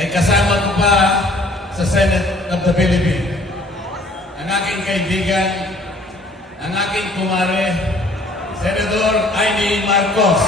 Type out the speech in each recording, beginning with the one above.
ay kasama ko pa sa Senate of the Philippines. Ang aking kaibigan, ang aking kumare, Senador Amy Marcos.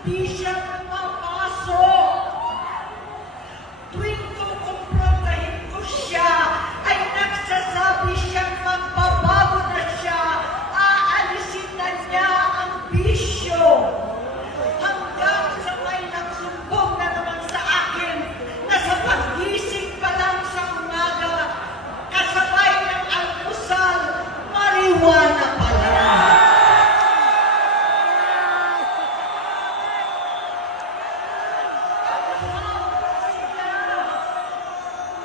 hindi siya pumapasok. Tuwing kukumprontahin ko siya, ay nagsasabi siyang magbabago na siya, aalisin na niya ang bisyo. Hanggang sa may nagsumbong na naman sa akin na sa paggising pa lang sa umaga, kasabay ng almusal, marijuana pala.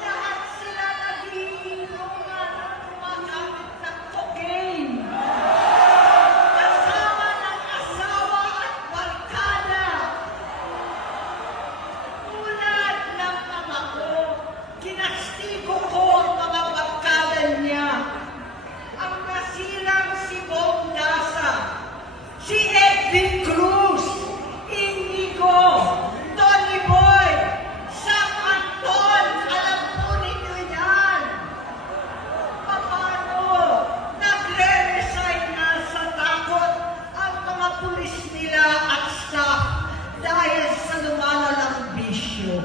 Lahat sila nagiinuman at gumagamit ng cocaine. Kasama ng asawa at barkada. Tulad ng ama ko, kinastigo ko ang mga barkada niya. Ang nasirang si Bong Dasa, si Edwin Cruz, Inigo, Tony Boy, Sam Anton, alam po ninyo yan. Paano nagre-resign na sa takot ang mga pulis nila at staff dahil sa lumalalang bisyo?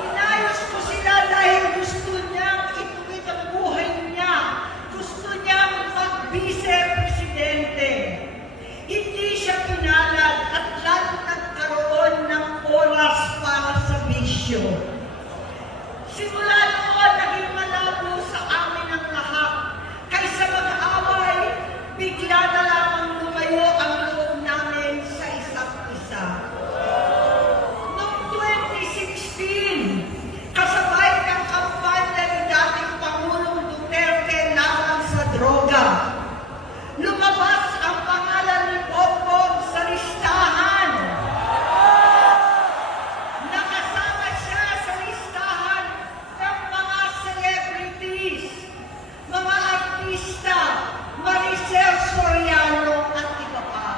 Inayos ko sila dahil gusto niyang ituwid ang buhay niya. Gusto niyang mag-vice-presidente. Hindi siya pinalad at lalo nagkaroon ng oras para sa bisyo. Simula noon, naging malabo sa amin ang lahat. Kaysa mag-away, bigla na lamang lumayo ang loob namin sa isa't isa. Noong 2016, kasabay ng kampanya ni dating Pangulong Duterte laban sa droga, lumabas ang pangalan ni Bongbong sa listahan. Nakasama siya sa listahan ng mga celebrities, mga artista, Maricel Soriano at iba pa.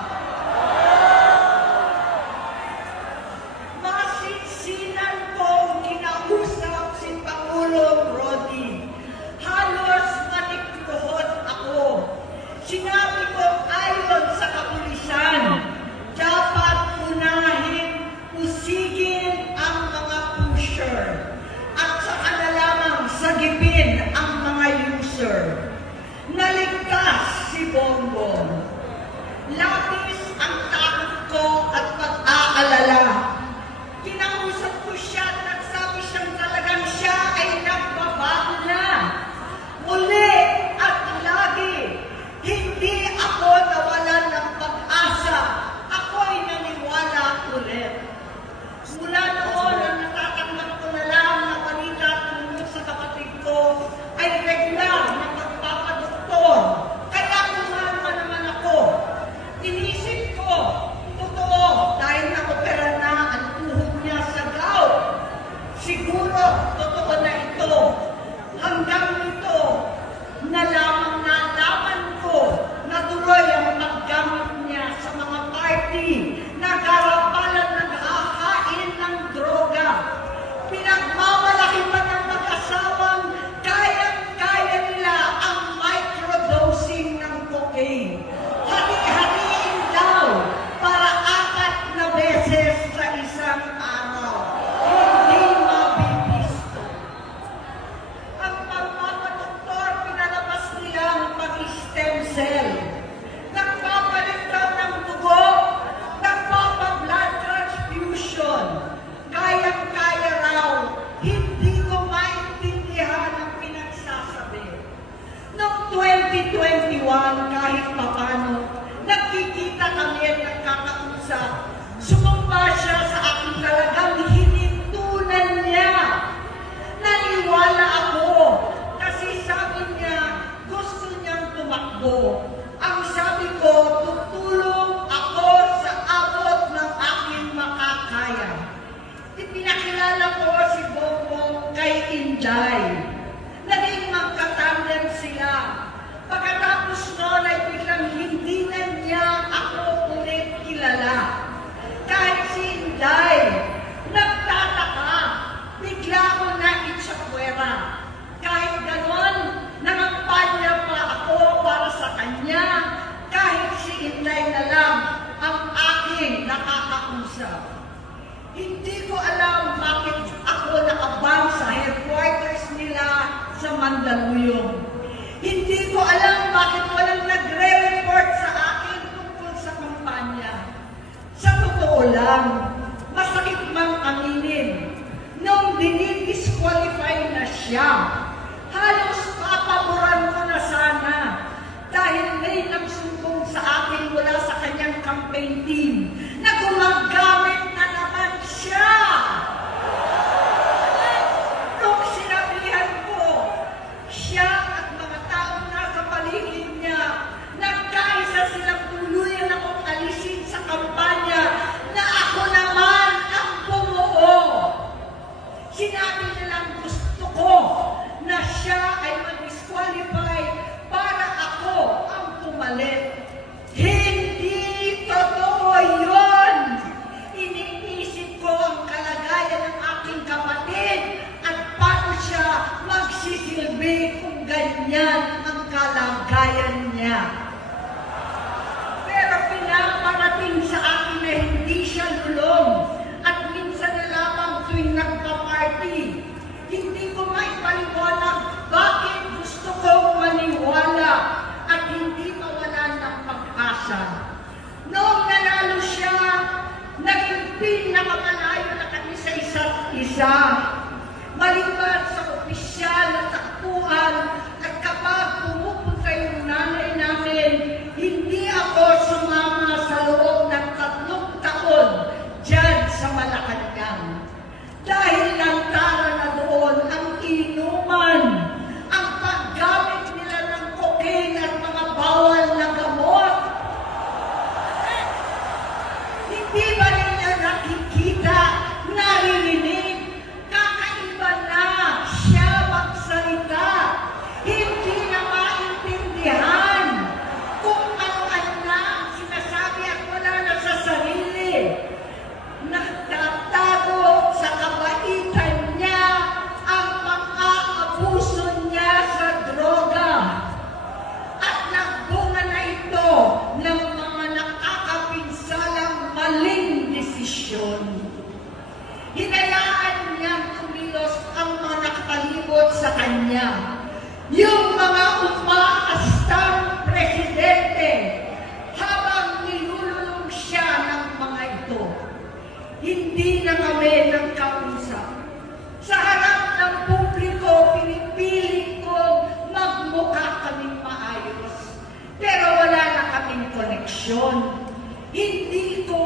Masinsinan kong kinausap si Pangulong Rodi. Halos manikluhod ako. Sinabi ko ayon sa kapulisan, dapat unahin, usigin ang mga pusher at saka na lamang sagipin ang mga user. Naligtas si Bongbong. Labis ang takot ko at pag-aalala. Kinausap ko siya at nagsabi siyang talagang siya ay nagbabago na. Muli at lagi, hindi ako nawalan ng pag-asa. Ako'y naniwala ulit. Mula noon, ang natatanggap ko na lang na balita tungkol sa kapatid ko ay regular na pagpapadoktor. Kaya kumalma naman ako. Inisip ko, totoo, dahil na-opera na ang tuhod niya sa gout. Siguro, totoo na ito. Hanggang nito, nalaman ko na tuloy ang paggamit niya sa mga party na garapalan naghahain ng droga. Pinagmamalaki pa ng mag-asawang kayang-kaya nila ang microdosing ng cocaine. Hati-hatiin daw para 4 na beses sa isang araw. Hindi mabibisto. Ang pagpapadoktor, pinalabas nila ang pag-stem cell. Nagpapalit daw ng dugo, nagpapa-blood transfusion. Kayang-kaya raw, hindi ko maintindihan ang pinagsasabi. Noong 2021, kahit papano, nagkikita kami at nagkakausap. Sumamba siya sa aking talagang hinintunan niya. Naniwala ako kasi sabi niya gusto niyang tumakbo. Ang sabi ko, tutulong ako sa abot ng aking makakaya. Ipinakilala ko si Bongbong kay Inday. Naging magkatandem sila. Pagkatapos noon ay biglang hindi na niya ako ulit kilala. Kahit si Inday, nagtataka, bigla ko na itsapwera. Kahit ganon, nangampanya pa ako para sa kanya, kahit si Inday na Mandaluyong. Hindi ko alam bakit walang nagre-report sa akin tungkol sa kampanya. Sa totoo lang, masakit mang aminin, nung dinidisqualify na siya, halos papaboran ko na sana dahil may nagsumbong sa akin mula sa kanyang campaign team na gumagamit na naman siya. Nung sinabihan ko, siya at mga taong nasa paligid niya, nagkaisa silang tuluyan akong alisin sa kampanya na ako naman ang bumuo. Sinabi nilang gusto ko na siya ay mag-disqualify para ako ang pumalit. Hindi totoo yun! Iniisip ko ang kalagayan ng aking kapatid at paano siya magsisilbi kung ganyan ang kalagayan niya. Pero pinaparating sa akin na hindi siya lulong at minsan na lamang tuwing nagpa-party. Hindi ko maipaliwanag bakit gusto kong maniwala at hindi mawalan ng pag-asa. Noong nanalo siya, naging pinakamalayo na kami sa isa't isa. Maliban sa opisyal na takbuhan at kapag pumupunta yung nanay namin, hindi ako sumama sa loob ng 3 taon dyan sa Malacanang. Dahil lantaran na doon ang inuman, ang paggamit nila ng cocaine at mga bawal na gamot. Hindi ba ninyo nakikita, naririnig, kakaiba na siya magsalita, hindi na maintindihan kung ano-ano na ang sinasabi at wala na sa sarili. Nagtatago sa kabaitan niya ang pang-aabuso niya sa droga. At nagbunga na ito ng mga nakakapinsalang maling desisyon. Hinayaan niyang kumilos ang mga nakatalibot sa kanya. Yung mga umaastang presidente habang nilululong siya ng mga ito. Hindi na kami nagkausap. Sa harap ng publiko, pinipilit kong magmukha kaming maayos. Pero wala na kaming koneksyon. Hindi ko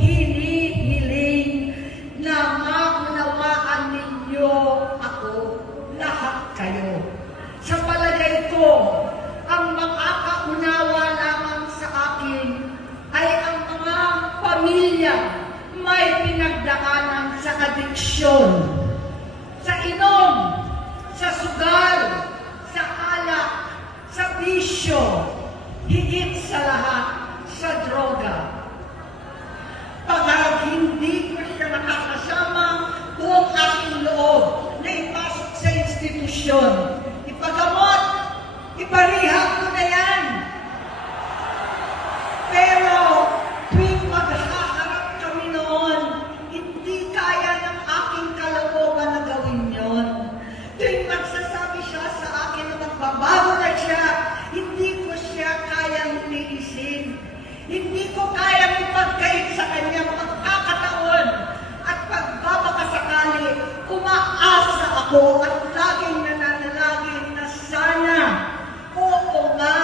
hinihiling na maunawaan ninyo ako, lahat kayo. Sa palagay ko, ang makakaunawa lamang sa akin ay ang mga pamilya may pinagdaanan sa adiksyon, sa inom, sa sugal, sa alak, sa bisyo, higit sa lahat, sa droga. Pag hindi ko siya nakakasama buong aking loob na ipasok sa institusyon, ipagamot, iparihab ko na yan. Pero tuwing maghaharap kami noon, hindi kaya ng aking kalooban na gawin yon. Tuwing magsasabi siya sa akin na magbabago na siya, hindi ko siya kayang iniisin. Hindi ko kayang ipagkait sa kanyang pagkakataon at pagbabakasakali, umaasa ako at laging nananalangin na sana, oo nga,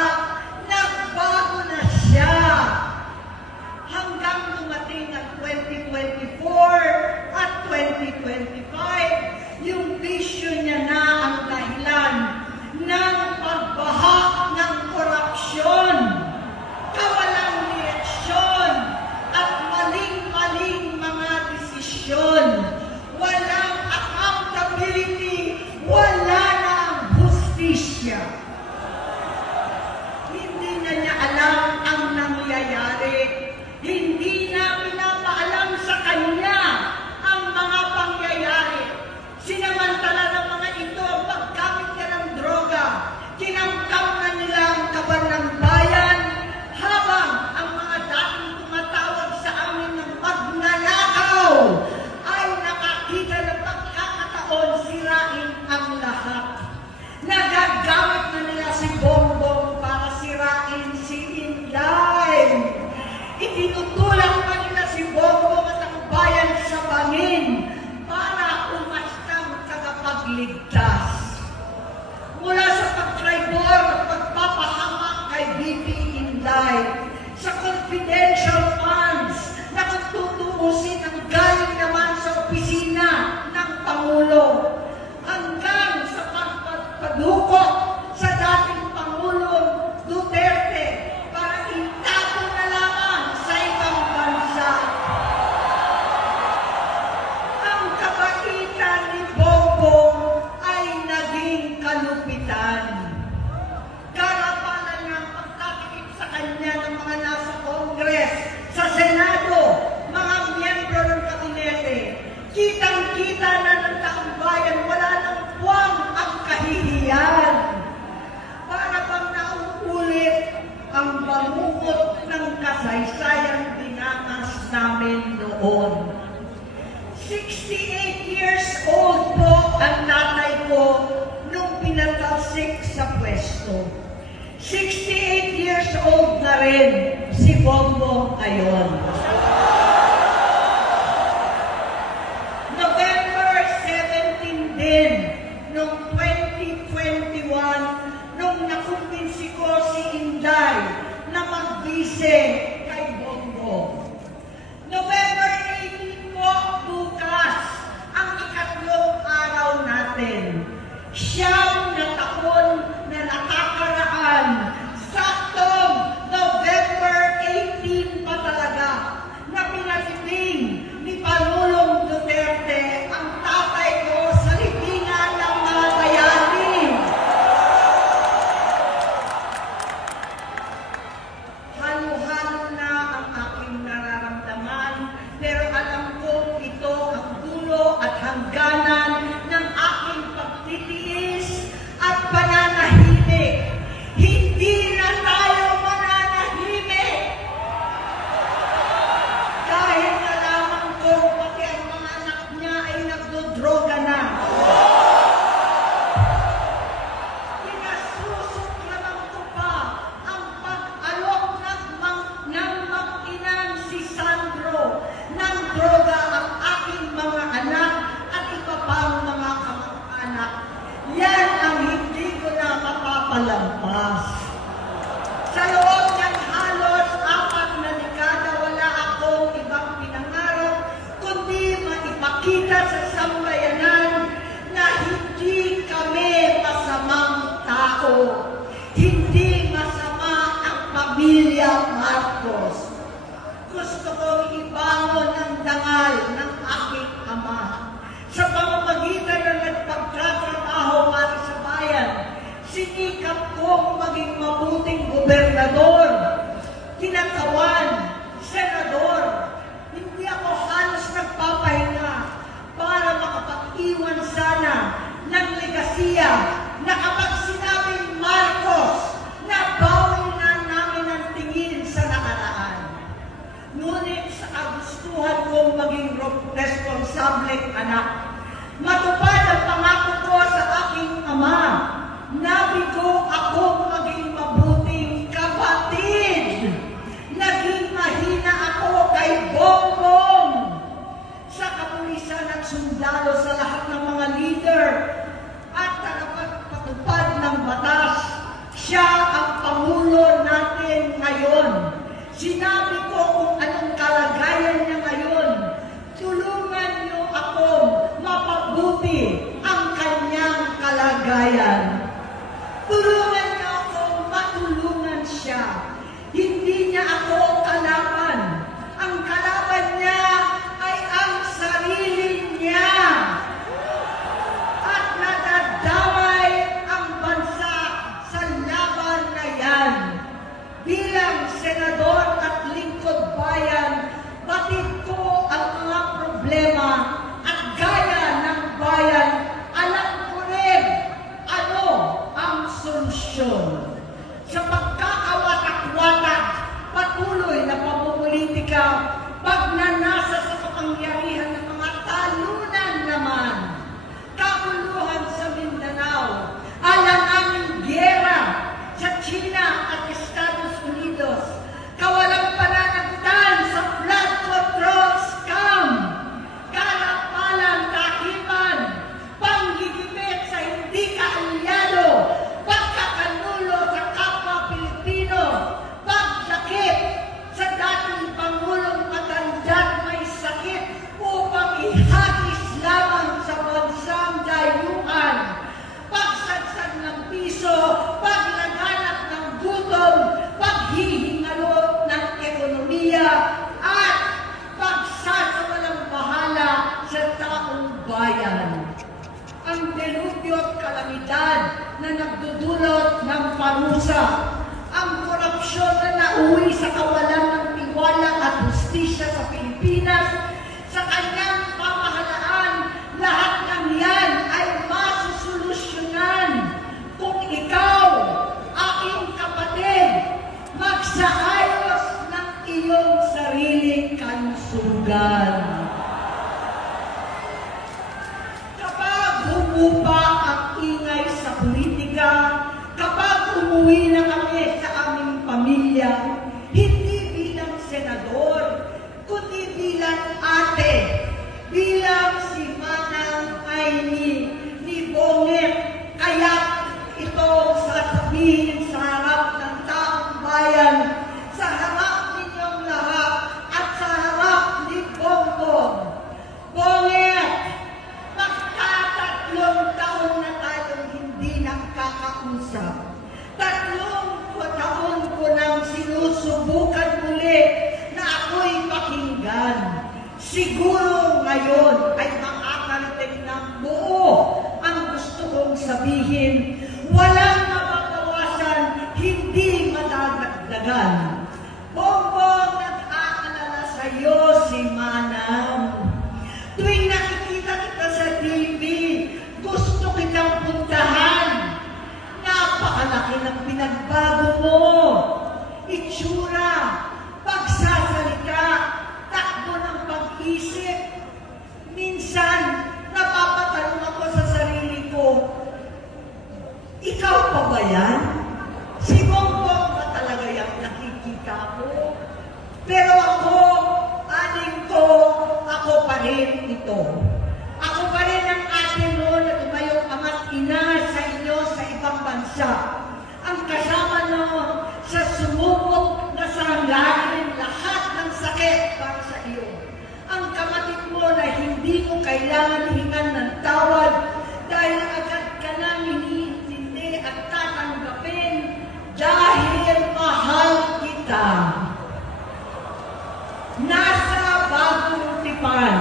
Inday, sa confidential funds na kung tutuusin ang galing naman sa opisina ng Pangulo, hanggang sa pagpadukot sa dating Pangulong Duterte para itago na lamang sa ibang bansa. Ang kabaitan ni Bongbong ay naging kalupitan. Karapanan niya ang pagtatakip sa kanya ng mga nasa Congress, sa Senado, mga miyembro ng kabinete. Kitang-kita na ng taong bayan, wala nang puwang ang kahihiyan. Para bang nauulit ang bangungot ng kasaysayang dinanas namin noon. 68 years old po ang tatay ko nung pinatalsik sa pwesto. 68 years old na rin si Bongbong ngayon. November 17 din, noong 2021, nung nakumbinsi ko si Inday na magbise kay Bongbong. November 18 po, bukas, ang ikatlong araw natin. Siyam na taon na nakakaraan, saktong November 18 pa talaga, na pinatiting ni Pangulong Duterte ang tatay ko sa libingan ng mga bayani. Halo-halo na ang aking nararamdaman, pero alam kong ito ang dulo at hangganan ng aking pagtitiis at pananahimik. Hindi na tayo mananahimik! Dahil nalaman ko pati ang mga anak niya ay nagdodroga na. Pinasusuklaman ko pa ang pag-alok ng mag-inang si Sandro ng droga ang aking mga anak at iba pang mga kamag-anak. Yan ang hindi ko na mapapalampas. Sa loob ng halos 4 na dekada, wala akong ibang pinangarap kundi maipakita sa sambayanan na hindi kami masamang tao. Hindi masama ang pamilya Marcos. Gusto kong ibangon ang dangal ng aking ama. Sa pamamagitan ng nagpagtatrabaho para sa bayan, sinikap kong maging mabuting gobernador, kinatawan, senador. Hindi ako halos nagpapahinga para makapag-iwan sana ng legasiya na kapag sinabing Marcos, nabawi na namin ang tingin sa nakaraan. Ngunit sa kagustuhan kong maging responsableng anak, matupad ang pangako ko sa aking ama, nabigo akong maging mabuting kapatid. Naging mahina ako kay Bongbong. Sa kapulisan at sundalo, sa lahat ng mga leader at tagapagpatupad ng batas, siya ang Pangulo natin ngayon. Sinabi ko kung anong kalagayan niya ngayon. Tulungan niyo akong mapabuti ang kanyang kalagayan. Tulungan niyo akong matulungan siya. Hindi niya ako kalaban. Ang kalaban niya ay ang sarili niya. At nadadamay ang bansa sa laban na yan. Bilang senador at lingkod bayan, batid ko ang mga problema at gaya ng bayan, alam ko rin ano ang solusyon. Sa pagkakawatak-watak, patuloy na pamumulitika, pagnanasa sa kapangyarihan ng mga talunan naman, kaguluhan sa Mindanao, alanganing giyera sa China at Estados Unidos, kawalang pananagutan sa tunay ni Bonget. Kaya ito sasabihin sa harap ng taong bayan, sa harap ninyong lahat, at sa harap ni Bongbong. Bonget, magtatatlong taon na tayong hindi nakakausap. 3 taon ko nang sinusubukan muli na ako'y pakinggan. Siguro ngayon ay makakarating ng buo ang gusto kong sabihin. Walang mababawasan, hindi madadagdagan. Bongbong, nag-aalala sa'yo si Manang. Tuwing nakikita kita sa TV, gusto kitang puntahan. Napakalaki ng pinagbago mo. Itsura, pagsasalita, takbo ng pag-isip. Minsan, napapatanong ako sa sarili ko, ikaw pa ba yan? Si Bongbong ba talaga yung nakikita ko? Pero ako, aling ko, ako pa rin ito. Ako pa rin ang ate mo na tumayong ama't ina sa inyo sa ibang bansa. Ang kasama no sa sumubok na saranglain lahat ng sakit para sa iyo. Ang kapatid mo na hindi mo kailangan hingan ng tawad dahil agad ka nang iniintindi at tatanggapin dahil mahal kita. Nasa Bagong Tipan,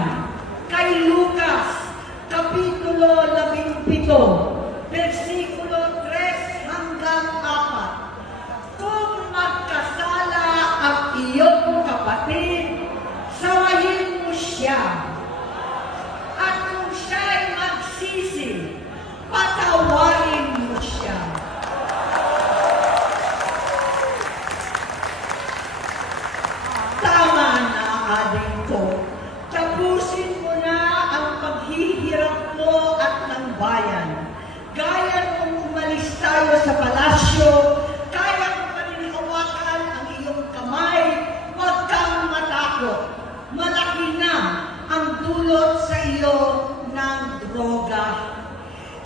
kay Lucas, Kapitulo 17, versikulo 3 hanggang 4. Kung magkasala ang iyong kapatid, sawayin mo siya. At kung siya'y magsisi, patawarin mo siya. Tama na, aling ko. Tapusin mo na ang paghihirap mo at ng bayan. Gaya nung umalis tayo sa palasyo, kaya mo pa rin hawakan ang iyong kamay, huwag kang matakot. Malaki na ang dulot sa iyo ng droga.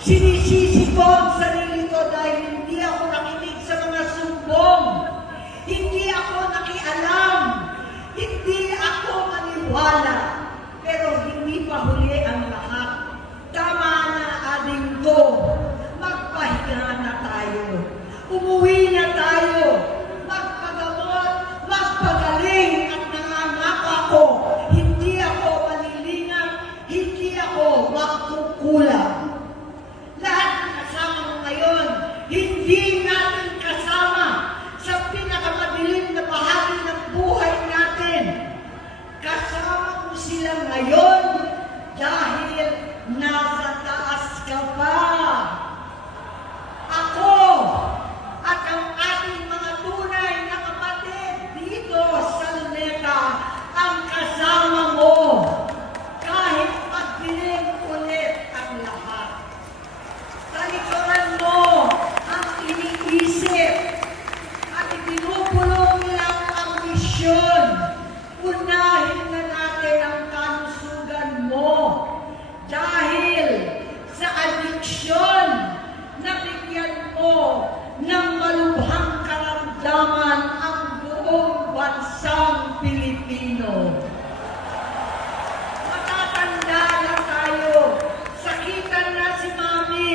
Sinisisi ko ang sarili ko dahil hindi ako nakinig sa mga sumbong. Hindi ako nakialam. Hindi ako maniwala. Pero hindi pa huli ang lahat. Tama na, aling ko. Magpahinga na tayo. Umuwi na tayo. Magpagamot, magpagaling at nangangako ako. Hindi ako malilingan, hindi ako magkukulang. Lahat ng kasama mo ngayon, hindi natin kasama sa pinakamadilim na bahagi ng buhay natin. Kasama mo sila ngayon dahil nasa taas ka pa. Ako at ang ating mga tunay na kapatid dito sa Luneta ang kasama mo kahit magdilim ulit ang lahat. Talikuran mo ang iniisip at ibinubulong lang ang misyon. Unahin na natin ang kalusugan mo dahil sa adiksyon na bigyan mo ng malubhang karamdaman ang buong bansang Pilipino. Matatanda na tayo. Sakitan na si Mami.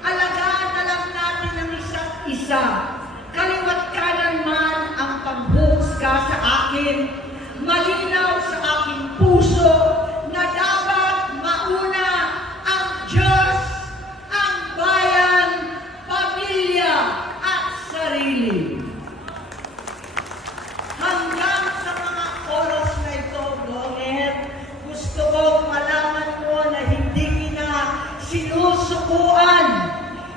Alagaan na lang natin ang isa't isa. Kaliwat kanan man ang pambuhusga sa akin. Malinaw sa aking puso na dapat mauna ang Diyos, ang bayan, pamilya at sarili. Hanggang sa mga oras na ito, Bonget, gusto kong malaman mo na hindi kita sinusukuan.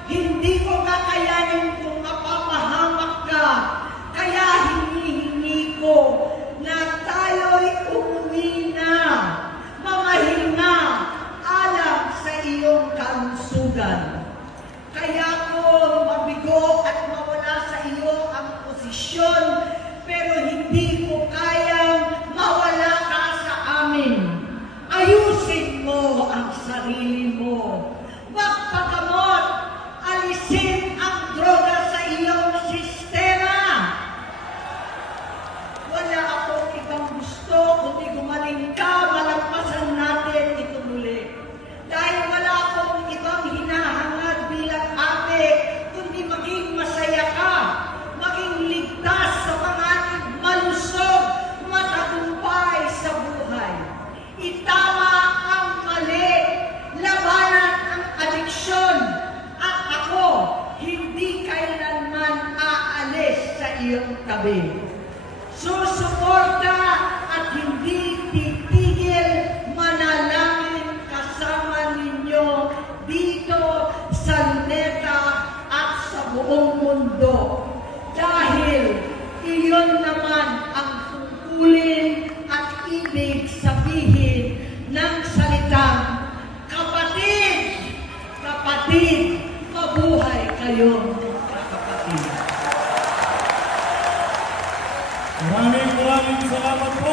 Hindi ko kakayanin kung mapapahamak ka. Kaya hinihingi ko na tayo'y umuwi na. sarili mo. Magpagamot, alisin ang droga sa iyong sistema. Wala akong ibang gusto kundi gumaling ka, malampasan natin ito muli. Dahil wala akong ibang hinahangad bilang ate, kundi maging masaya ka, maging ligtas sa panganib, malusog, matagumpay sa buhay. Itama ang mali, labanan ang adiksyon, at ako hindi kailanman aalis sa iyong tabi. Susuporta at hindi titigil, manalangin kasama ninyo dito sa Luneta at sa buong mundo. Dahil iyon naman ang tungkulin at ibig sabihin ng salitang kapatid, kapatid, mabuhay kayo, kapatid. Maraming salamat po.